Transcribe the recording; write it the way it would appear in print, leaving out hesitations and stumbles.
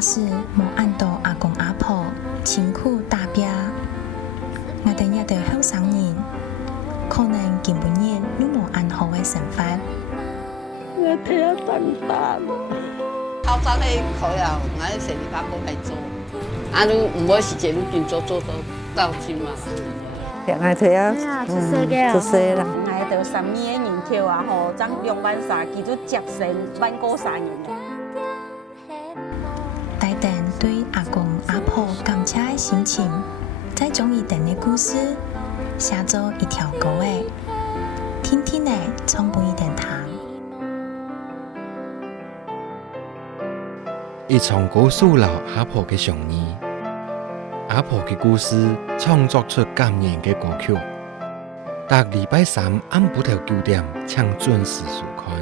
假使无按到阿公阿婆辛苦打拼，我哋一对后生人可能根本日都无安好嘅生活。我睇下长大咯。透早咧考了，我生日卡过来做，你唔好时间你做到今嘛。我睇啊，出世嘅出世啦。我到3年嘅人口啊，吼，爭2萬3，叫做接成1個3人。帶定對阿公阿婆感謝嘅心情，再將伊哋嘅故事寫做一條歌誒，天天誒唱俾伊哋聽。一場告訴了阿婆嘅上意，阿婆嘅故事創作出感人嘅歌曲。每禮拜3暗晡頭9點，請準時收看。